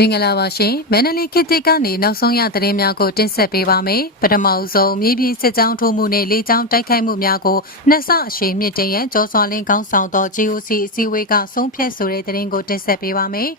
မင်္ဂလာပါရှင်မန္တလေးခေတ်သစ်ကနေနောက်ဆုံးရသတင်းများကိုတင်ဆက်ပေးပါမယ်ပထမအဆုံးမြေပြင်စစ်ကြောင်းထိုးမှုနဲ့လေကြောင်းတိုက်ခိုက်မှုများကိုနှစ်ဆအရှိန်မြင့်တင်ရန်ကြောစွာလင်းကောင်းဆောင်သော GOC အစည်းအဝေးကဆုံးဖြတ်ဆိုတဲ့သတင်းကိုတင်ဆက်ပေးပါမယ်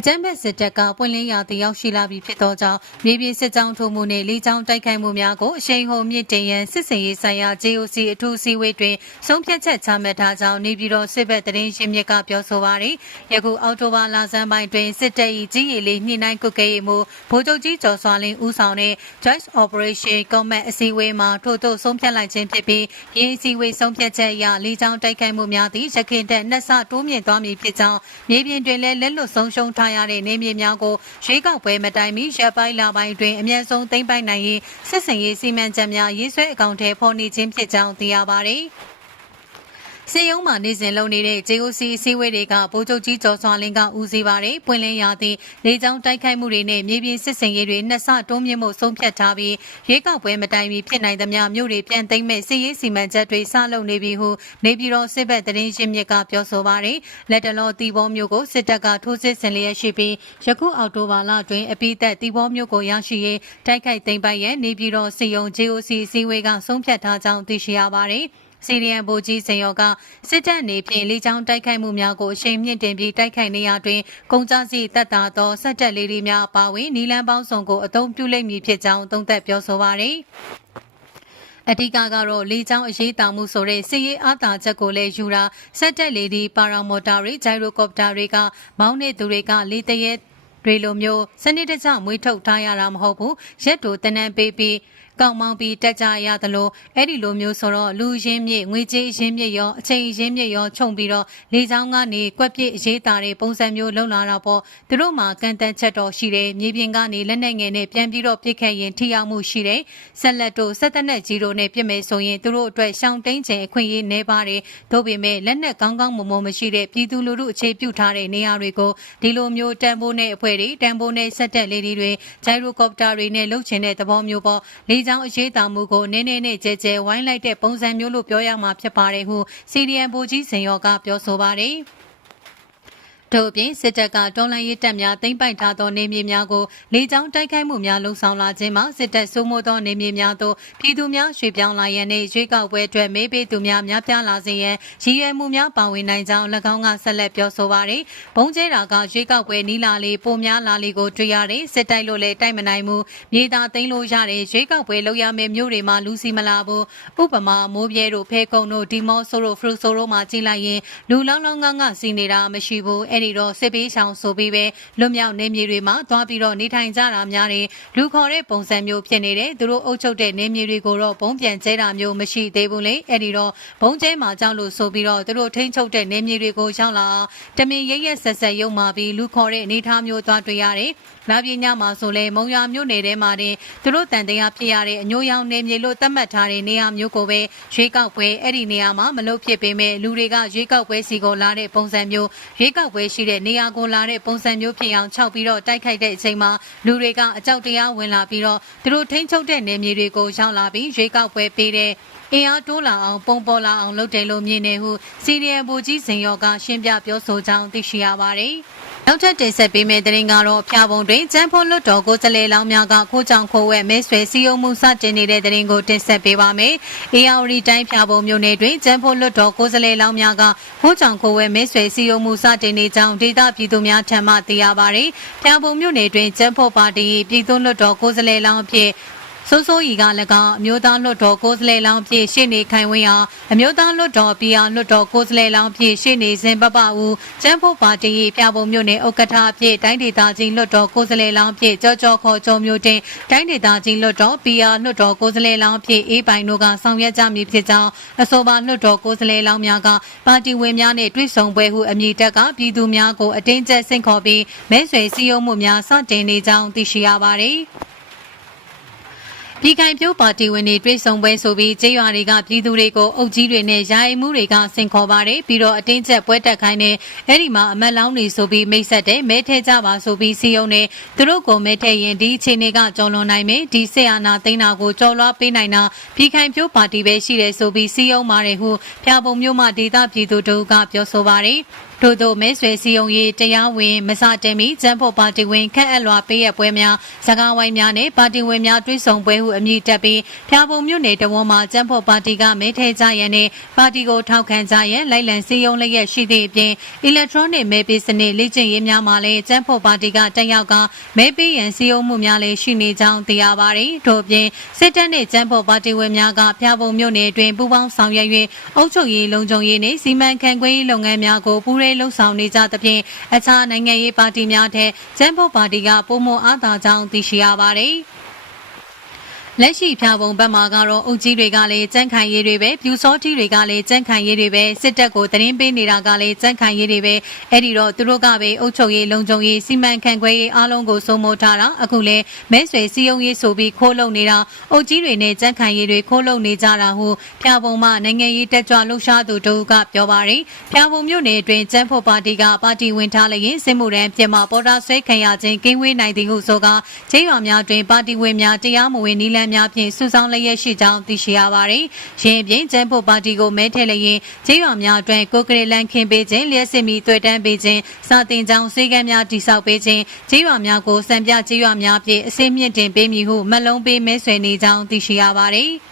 အကြမ်းဖက်စစ်တပ်ကပွင့်လင်းရာတည်ရောက်ရှိလာပြီဖြစ်သောကြောင့်မြေပြင်စစ်ကြောင်းထိုးမှုနှင့်လေကြောင်းတိုက်ခိုက်မှုများကိုအရှိန်ဟုန်မြင့်တင်ရန်စစ်စင်ရေးဆိုင်ရာ GOC အထူးအစည်းအဝေးတွင်ဆုံးဖြတ်ချက်ချမှတ်ထားကြောင်းနေပြည်တော်စစ်ဘက်တရင်ရှင်းမြစ်ကပြောဆိုပါရယ်ယခုအောက်တိုဘာလဆန်းပိုင်းတွင်စစ်တပ်၏ကြီးရီလေးညှိနှိုင်းကုတ်ကဲရေးမှုဗိုလ်ချုပ်ကြီးကျော်စွာလင်းဦးဆောင်တဲ့ Joint Operation Command အစည်းအဝေးမှာထို့သို့ဆုံးဖြတ်လိုက်ခြင်းဖြစ်ပြီးရင်းအစည်းအဝေးဆုံးဖြတ်ချက်အရလေကြောင်းတိုက်ခိုက်မှုများသည့်ရခိုင်တပ်နှစ်ဆတိုးမြင့်သွားမည်ဖြစ်ကြောင်းမြေပြင်တွင်လည်းလက်လွတ်ဆုံးရှုံးထားရတဲ့နေမြေများကိုရွေးကောက်ပွဲမတိုင်မီရပ်ပိုင်းလပိုင်းတွင်အမြင့်ဆုံးသိမ်းပိုက်နိုင်ရေးစစ်စင်ရေးစီမံချက်များရေးဆွဲအကောင့်ထဲဖော်နေခြင်းဖြစ်ကြောင်းသိရပါသည်။ စေယုံမှာနေစဉ်လုံနေတဲ့ JOC အစည်းအဝေးတွေကဗိုလ်ချုပ်ကြီးကျော်စွာလင်းကဦးစီးပါတယ်။ပွင့်လင်းရာသည့်လေကြောင်းတိုက်ခိုက်မှုတွေနဲ့မြေပြင်စစ်စင်ရေးတွေနှစ်ဆတိုးမြင့်မှုဆုံးဖြတ်ထားပြီးရေကောက်ပွဲမတိုင်မီဖြစ်နိုင်သမျှမြို့တွေပြန်သိမ်းမဲ့စစ်ရေးစီမံချက်တွေစလုပ်နေပြီဟုနေပြည်တော်စစ်ဘက်တရင်ရှင်းမြစ်ကပြောဆိုပါတယ်။လက်တလောတီဘောမျိုးကိုစစ်တပ်ကထိုးစစ်ဆင်လျက်ရှိပြီးယခုအောက်တိုဘာလတွင်အပိသက်တီဘောမျိုးကိုရရှိရေးတိုက်ခိုက်သိမ်းပိုက်ရန်နေပြည်တော်စီယုံ JOC အစည်းအဝေးကဆုံးဖြတ်ထားကြောင်းသိရှိရပါတယ်။ စီရီယံဗိုလ်ကြီးစေရောကစစ်တပ်နေဖြင့်လေကြောင်းတိုက်ခိုက်မှုများကိုအရှိန်မြင့်တင်ပြီးတိုက်ခိုက်နေရာတွင်ကုန်ကြစီတပ်သားသောစက်တက်လေးတွေများအပါအဝင်နီလန်ပေါင်းစုံကိုအသုံးပြုလိမ့်မည်ဖြစ်ကြောင်းသုံးသပ်ပြောဆိုပါရယ်အဓိကကတော့လေချောင်းအရေးတောင်မှုဆိုတဲ့စစ်ရေးအားသာချက်ကိုလည်းယူတာစက်တက်လေဒီပါရာမော်တာတွေဂျိုင်ရိုကော်ပတာတွေကမောင်းနေသူတွေကလေတရဲတွေလိုမျိုးစနစ်တကျမွေးထုတ်ထားရတာမဟုတ်ဘူးရက်တူတနန်းပေးပြီး ကောက်မောင်းပြီးတက်ကြရသလိုအဲ့ဒီလိုမျိုးဆိုတော့လူရင်းမြစ်ငွေကြေးရင်းမြစ်ရောအချိန်ရင်းမြစ်ရောခြုံပြီးတော့လေချောင်းကနေကွက်ပြစ်အရေးတာတွေပုံစံမျိုးလုံလာတာပေါ့သူတို့မှာကန်တန်ချက်တော်ရှိတယ်မြေပြင်ကနေလက်နဲ့ငယ်နဲ့ပြန်ပြီးတော့ပြစ်ခတ်ရင်ထိရောက်မှုရှိတယ်ဆက်လက်တို့ဆက်သက်နဲ့ကြီးတို့နဲ့ပြစ်မယ်ဆိုရင်သူတို့အတွက်ရှောင်းတိန်ချိန်အခွင့်အရေးနေပါတယ်တို့ပေမဲ့လက်နဲ့ကောင်းကောင်းမွန်မွန်မရှိတဲ့ပြည်သူလူထုအခြေပြုထားတဲ့နေရာတွေကိုဒီလိုမျိုးတန်ဖိုးနဲ့အဖွဲ့တွေတန်ဖိုးနဲ့ဆက်တက်လေးတွေဂျိုင်ရိုကော်ပတာတွေနဲ့လှုပ်ချင်တဲ့သဘောမျိုးပေါ့လေကြောင်းအရေးတာမှုကိုနည်းနည်းနဲ့ကြဲကြဲဝိုင်းလိုက်တဲ့ပုံစံမျိုးလို့ပြောရမှာဖြစ်ပါတယ်ဟုစီဒီအန်ဘူကြီးစင်ရောကပြောဆိုပါတယ်။ တို့အပြင်စစ်တပ်ကတော်လှန်ရေးတပ်များသိမ်းပိုက်ထားသောနေမြေများကိုလေကြောင်းတိုက်ခိုက်မှုများလှုံ့ဆော်လာခြင်းမှာစစ်တပ်စိုးမိုးသောနေမြေများသို့ပြည်သူများရွှေ့ပြောင်းလာရန်နှင့်ရွေးကောက်ပွဲအတွက်မေးပေးသူများများပြားလာစေရန်ရည်ရွယ်မှုများပါဝင်နိုင်ကြောင်း၎င်းကဆက်လက်ပြောဆိုပါရယ်။ဘုံကျဲတာကရွေးကောက်ပွဲနီးလာလေပိုများလာလေကိုတွေ့ရတယ်စစ်တိုက်လို့လည်းတိုက်မနိုင်ဘူးမြေသာသိမ်းလို့ရတယ်ရွေးကောက်ပွဲလုပ်ရမယ့်မြို့တွေမှာလူစီမလာဘူးဥပမာမိုးပြဲတို့ဖဲကုံတို့ဒီမော့ဆိုတို့ဖရူဆိုတို့မှာကြီးလိုက်ရင်လူလောင်းလောင်းငန်းငစီနေတာမရှိဘူးအဲ့ဒီတော့စစ်ပေးဆောင်ဆိုပြီးပဲလွတ်မြောက်နေမြေတွေမှာသွားပြီးတော့နေထိုင်ကြတာများတယ်လူခေါ်တဲ့ပုံစံမျိုးဖြစ်နေတယ်သူတို့အုပ်ချုပ်တဲ့နေမြေတွေကိုတော့ဘုံပြန်ကျဲတာမျိုးမရှိသေးဘူးလေအဲ့ဒီတော့ဘုံကျဲမှာကြောက်လို့ဆိုပြီးတော့သူတို့ထိန်းချုပ်တဲ့နေမြေတွေကိုရောက်လာတမင်ရရက်ဆက်ဆက်ရုံမာပြီးလူခေါ်တဲ့အနေထားမျိုးသွားတွေ့ရတယ် လာပြင်းညမှာဆိုလဲမုံရွာမြို့နယ်ထဲမှာတင်သူတို့တန်တရားဖြစ်ရတဲ့အညိုရောင်နေမြေလို့သတ်မှတ်ထားတဲ့နေရာမျိုးကိုပဲရွေးကောက်ပွဲအဲ့ဒီနေရာမှာမလုပ်ဖြစ်ပေမဲ့လူတွေကရွေးကောက်ပွဲစီကိုလာတဲ့ပုံစံမျိုးရွေးကောက်ပွဲရှိတဲ့နေရာကိုလာတဲ့ပုံစံမျိုးဖြစ်အောင်ခြောက်ပြီးတော့တိုက်ခိုက်တဲ့အချိန်မှာလူတွေကအကြောက်တရားဝင်လာပြီးတော့သူတို့ထိန်းချုပ်တဲ့နေမြေတွေကိုရောက်လာပြီးရွေးကောက်ပွဲပေးတဲ့အင်အားတိုးလာအောင်ပုံပေါ်လာအောင်လုပ်တယ်လို့မြင်နေဟုစီရီယံဘူကြီးစင်ရောကရှင်းပြပြောဆိုကြောင်းသိရှိရပါတယ်။ နောက်ထပ်တင်ဆက်ပေးမယ့်သတင်းကတော့ဖျာပုံတွင်ကျန်းဖို့လွတ်တော်ကိုယ်စားလှယ်လောင်းများကခိုးကြောင်ခိုးဝဲမဲဆွဲစီယုံမှုစတင်နေတဲ့သတင်းကိုတင်ဆက်ပေးပါမယ်။ ARD တိုင်းဖျာပုံမြို့နယ်တွင်ကျန်းဖို့လွတ်တော်ကိုယ်စားလှယ်လောင်းများကခိုးကြောင်ခိုးဝဲမဲဆွဲစီယုံမှုစတင်နေကြောင်းဒေသပြည်သူများထံမှသိရပါတယ်။ဖျာပုံမြို့နယ်တွင်ကျန်းဖို့ပါတီပြည်သူ့လွတ်တော်ကိုယ်စားလှယ်လောင်းအဖြစ် စိုးစိုးရီကလည်းကအမျိုးသားလွှတ်တော်ကိုယ်စားလှယ်လောင်းဖြစ်ရှေ့နေခိုင်ဝင်းဟာအမျိုးသားလွှတ်တော်ပြည်အောင်လွှတ်တော်ကိုယ်စားလှယ်လောင်းဖြစ်ရှေ့နေစင်ပပဦးကျန်းဖို့ပါတီပြပုံမြို့နယ်ဥက္ကဋ္ဌဖြစ်တိုင်းဒေသကြီးလွှတ်တော်ကိုယ်စားလှယ်လောင်းဖြစ်ကြောကြောခေါ်ချုံမျိုးတင်တိုင်းဒေသကြီးလွှတ်တော်ပြည်အောင်လွှတ်တော်ကိုယ်စားလှယ်လောင်းဖြစ်အေးပိုင်တို့ကဆောင်ရွက်ကြမည်ဖြစ်ကြောင်းအဆိုပါလွှတ်တော်ကိုယ်စားလှယ်လောင်းများကပါတီဝင်များနဲ့တွေ့ဆုံပွဲဟုအမည်တက်ကပြည်သူများကိုအတင်းကျပ်ဆင့်ခေါ်ပြီးမဲဆွယ်စည်းရုံးမှုများစတင်နေကြောင်းသိရှိရပါတယ်။ ပြည်ခိုင်ပြိုးပါတီဝင်တွေတွေ့ဆုံပွဲဆိုပြီးကျေးရွာတွေကပြည်သူတွေကိုအုပ်ကြီးတွေနဲ့ယာယီမှုတွေကဆင်ခေါ်ပါတယ်ပြီးတော့အတင်းကျပ်ပွဲတက်ခိုင်းတဲ့အဲ့ဒီမှာအမတ်လောင်းတွေဆိုပြီးမိတ်ဆက်တဲ့မဲထဲကြပါဆိုပြီးစီယုံနေသူတို့ကိုမဲထဲရင်ဒီအခြေအနေကကြော်လွန်နိုင်မယ်ဒီဆေးအာနာသိန်းတာကိုကြော်လွှားပေးနိုင်တာပြည်ခိုင်ပြိုးပါတီပဲရှိတယ်ဆိုပြီးစီယုံပါတယ်ဟုဖျာပုံမျိုးမှဒေသပြည်သူတို့ကပြောဆိုပါတယ် ထို့သောမဲဆွေစီယုံရေးတရားဝင်မစတင်မီကျန်းဖို့ပါတီဝင်ခန့်အပ်လွှာပေးရပွဲများစကားဝိုင်းများနဲ့ပါတီဝင်များတွဲဆုံပွဲဟုအမည်တက်ပြီးဖျာပုံမြို့နယ်တဝန်မှာကျန်းဖို့ပါတီကမဲထဲကြရန်နဲ့ပါတီကိုထောက်ခံကြရန်လိုက်လံစီယုံလျက်ရှိသည့်အပြင် electronic မဲပေးစနစ်လေ့ကျင့်ရေးများမှာလည်းကျန်းဖို့ပါတီကတက်ရောက်ကမဲပေးရန်စီယုံမှုများလည်းရှိနေကြောင်းသိရပါတယ်ထို့အပြင်စစ်တပ်နှင့်ကျန်းဖို့ပါတီဝင်များကဖျာပုံမြို့နယ်တွင်ပူးပေါင်းဆောင်ရွက်၍အုပ်ချုပ်ရေးလုံခြုံရေးနှင့်စီမံခန့်ခွဲရေးလုပ်ငန်းများကိုပူးရဲလှုပ်ဆောင်နေကြသဖြင့်အခြားနိုင်ငံရေးပါတီများထက်ကျန်းဖို့ပါတီကပုံမအားသာကြောင်းသိရှိရပါတယ်။ လက်ရှိဖြာပုံဘက်မှာကတော့အုပ်ကြီးတွေကလည်းကြန့်ခိုင်ရေးတွေပဲပြူစောကြီးတွေကလည်းကြန့်ခိုင်ရေးတွေပဲစစ်တပ်ကိုသတင်းပေးနေတာကလည်းကြန့်ခိုင်ရေးတွေပဲအဲ့ဒီတော့သူတို့ကပဲအုပ်ချုပ်ရေးလုံခြုံရေးစီမံခန့်ခွဲရေးအားလုံးကိုစိုးမိုးထားတာအခုလဲမဲဆွေစီယုံရေးဆိုပြီးခိုးလုံနေတာအုပ်ကြီးတွေနဲ့ကြန့်ခိုင်ရေးတွေခိုးလုံနေကြတာဟုဖြာပုံမှနိုင်ငံရေးတက်ကြွလှုပ်ရှားသူတို့ကပြောပါတယ်ဖြာပုံမြို့နယ်အတွင်းကျန်းဖို့ပါတီကပါတီဝင်ထားလျင်စစ်မှုရန်ပြင်မှာပေါ်တာဆွဲခံရခြင်းကင်းဝေးနိုင်သည်ဟုဆိုကာခြေရွာများတွင်ပါတီဝင်များတရားမဝင်နီလန်းများဖြင့်စုဆောင်းလျက်ရှိကြောင်းသိရှိရပါတယ်။ရင်းပြင်ကျန်းဖို့ပါတီကိုမဲထည့်လျင်ခြေရွာများအတွင်းကိုကရီလန်ခင်းပေးခြင်းလျှက်စစ်မီတွေ့တန်းပေးခြင်းစာတင်ကြောင်းစေကမ်းများတိစောက်ပေးခြင်းခြေရွာများကိုစံပြခြေရွာများဖြင့်အစင်းမြင့်တင်ပေးမည်ဟုမလုံးပေးမဲဆွေနေကြောင်းသိရှိရပါတယ်။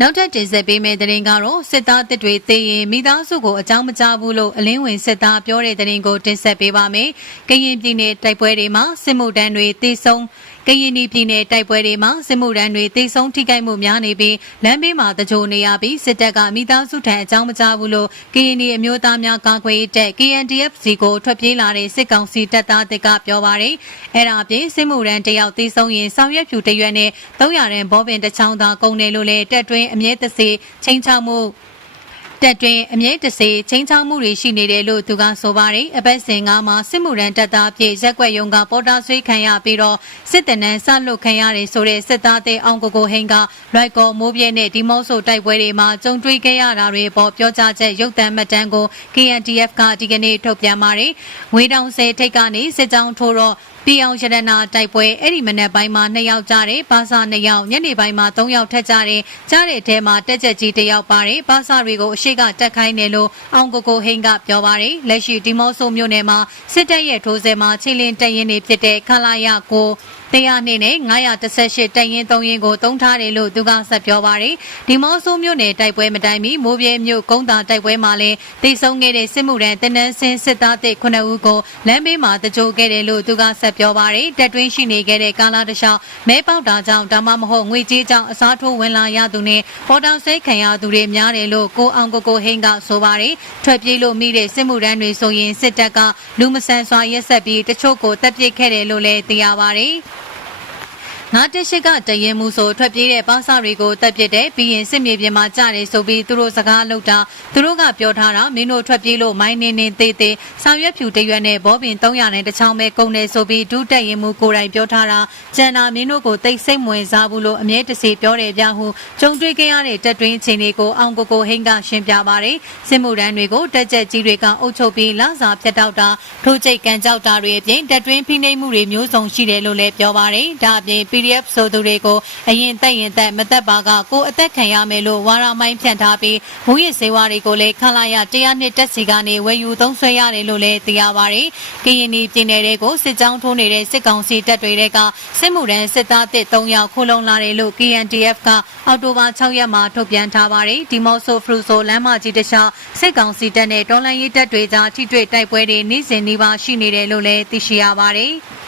နောက်ထပ်တင်ဆက်ပေးမယ့်သတင်းကတော့စစ်သားတစ်တွေသိရင်မိသားစုကိုအကြောင်းမကြားဘူးလို့အလင်းဝင်စစ်သားပြောတဲ့သတင်းကိုတင်ဆက်ပေးပါမယ်။ကရင်ပြည်နယ်တိုက်ပွဲတွေမှာစစ်မှုတန်းတွေတေဆုံးကရင်ပြည်နယ်တိုက်ပွဲတွေမှာစစ်မှုရန်တွေတိတ်ဆုံးထိခိုက်မှုများနေပြီးလမ်းဘေးမှာတကြိုနေရပြီးစစ်တပ်ကမိသားစုထံအကြောင်းမကြားဘူးလို့ကရင်အမျိုးသားများကာကွယ်ရေးတပ် KNDF စီကိုထွက်ပြေးလာတဲ့စစ်ကောင်စီတပ်သားတွေကပြောပါတယ်။အဲဒါအပြင်စစ်မှုရန်တယောက်တိတ်ဆုံးရင်ဆောင်ရွက်ဖြူတရွက်နဲ့300ရန်ဘောပင်တစ်ချောင်းသာကုန်တယ်လို့လည်းတပ်တွင်းအမြဲတစေချင်းချောက်မှု တက်တွင်အမြဲတစေချင်းချောင်းမှုတွေရှိနေတယ်လို့သူကဆိုပါတယ်အပတ်စဉ်ကမှစစ်မှုရန်တပ်သားအဖြစ်ရက်ွက်ယုံကပေါ်တာဆွေးခံရပြီးတော့စစ်တနန်းဆလွတ်ခံရတယ်ဆိုတဲ့စစ်သားတဲ့အောင်ကိုကိုဟင်းကလွိုက်ကောမိုးပြဲနဲ့ဒီမော့ဆိုတိုက်ပွဲတွေမှာကြုံတွေ့ခဲ့ရတာတွေပေါ်ပြောကြားချက်ရုပ်သံမှတ်တမ်းကို KNDF ကဒီကနေ့ထုတ်ပြန်ပါတယ်ငွေတောင်ဆယ်ထိတ်ကနေစစ်ကြောင်းထိုးတော့ ပြည်အောင်ရတနာတိုက်ပွဲအဲ့ဒီမနေ့ပိုင်းမှာ2ယောက်ကြားတယ်ဘာသာ2ယောက်ညနေပိုင်းမှာ3ယောက်ထက်ကြတယ်ကြားတဲ့အထဲမှာတက်ချက်ကြီး1ယောက်ပါတယ်ဘာသာတွေကိုအရှိကတက်ခိုင်းတယ်လို့အောင်ကိုကိုဟိန်းကပြောပါတယ်လက်ရှိဒီမော့ဆိုမြို့နယ်မှာစစ်တပ်ရဲ့ထိုးစဲမှာချင်းလင်းတရင်တွေဖြစ်တဲ့ခလာရကို တရားနှစ်နဲ့918တိုင်ရင်3ရင်ကိုတုံးထားတယ်လို့သူကဆက်ပြောပါတယ်ဒီမော့ဆိုမြို့နယ်တိုက်ပွဲမတိုင်မီမိုးပြဲမြို့ကုန်းသာတိုက်ပွဲမှာလည်းတိတ်ဆုံးခဲ့တဲ့စစ်မှုရန်တနန်းစင်းစစ်သားတဲ့9ဦးကိုလမ်းဘေးမှာတကြိုခဲ့တယ်လို့သူကဆက်ပြောပါတယ်တက်တွင်းရှိနေခဲ့တဲ့ကာလာတလျှောက်မဲပေါက်တာကြောင့်ဒါမှမဟုတ်ငွေကြေးကြောင့်အစားထိုးဝင်လာရသူနဲ့ပေါ်တောင်စိတ်ခံရသူတွေများတယ်လို့ကိုအောင်ကိုကိုဟိန်းကဆိုပါတယ်ထွက်ပြေးလို့မိတဲ့စစ်မှုရန်တွေဆိုရင်စစ်တပ်ကလူမဆန်စွာရက်ဆက်ပြီးတချို့ကိုတပ်ပစ်ခဲ့တယ်လို့လည်းသိရပါတယ် ငါတက်ရှိကတရင်မှုဆိုထွက်ပြေးတဲ့ပါစာတွေကိုတက်ပစ်တဲ့ပြီးရင်စစ်မြေပြင်မှာကြတယ်ဆိုပြီးသူတို့စကားလုပ်တာသူတို့ကပြောထားတာမင်းတို့ထွက်ပြေးလို့မိုင်းနေနေသေးသေးဆောင်ရွက်ဖြူတရွက်နဲ့ဘောပင်300နဲ့တချောင်းပဲကုန်တယ်ဆိုပြီးဒုတက်ရင်မှုကိုယ်တိုင်ပြောထားတာကျန်တာမင်းတို့ကိုတိတ်ဆိတ်မဝင်စားဘူးလို့အမြဲတစေပြောတယ်ပြဟုကြုံတွေ့ခဲ့ရတဲ့တက်တွင်းအခြေအနေကိုအောင်ကိုကိုဟိန်းကရှင်းပြပါတယ်စစ်မှုရန်တွေကိုတက်ကြက်ကြီးတွေကအုပ်ချုပ်ပြီးလစာဖြတ်တောက်တာထိုးကျိတ်ကန်ကြောက်တာတွေအပြင်တက်တွင်းဖိနှိပ်မှုတွေမျိုးစုံရှိတယ်လို့လည်းပြောပါတယ်ဒါအပြင် PDF ဆိုသူတွေကိုအရင်တက်ရင်တက်မတက်ပါကကိုအသက်ခံရမယ်လို့ဝါရမိုင်းဖြန့်ထားပြီးမူရစ်စေဝါတွေကိုလည်းခလာရတရားနှစ်တက်စီကနေဝယ်ယူသုံးဆွဲရတယ်လို့လည်းသိရပါတယ်။ကရင်ပြည်နယ်တွေကိုစစ်ကြောင်းထိုးနေတဲ့စစ်ကောင်စီတပ်တွေကစစ်မှုရန်စစ်သားတစ်3ယောက်ခိုးလုံလာတယ်လို့ KNDF ကအောက်တိုဘာ6ရက်မှာထုတ်ပြန်ထားပါတယ်။ဒီမော့ဆိုဖရူဆိုလမ်းမကြီးတစ်လျှောက်စစ်ကောင်စီတပ်နဲ့တော်လှန်ရေးတပ်တွေကြားထိတွေ့တိုက်ပွဲတွေနေ့စဉ်နှီးပါရှိနေတယ်လို့လည်းသိရှိရပါတယ်။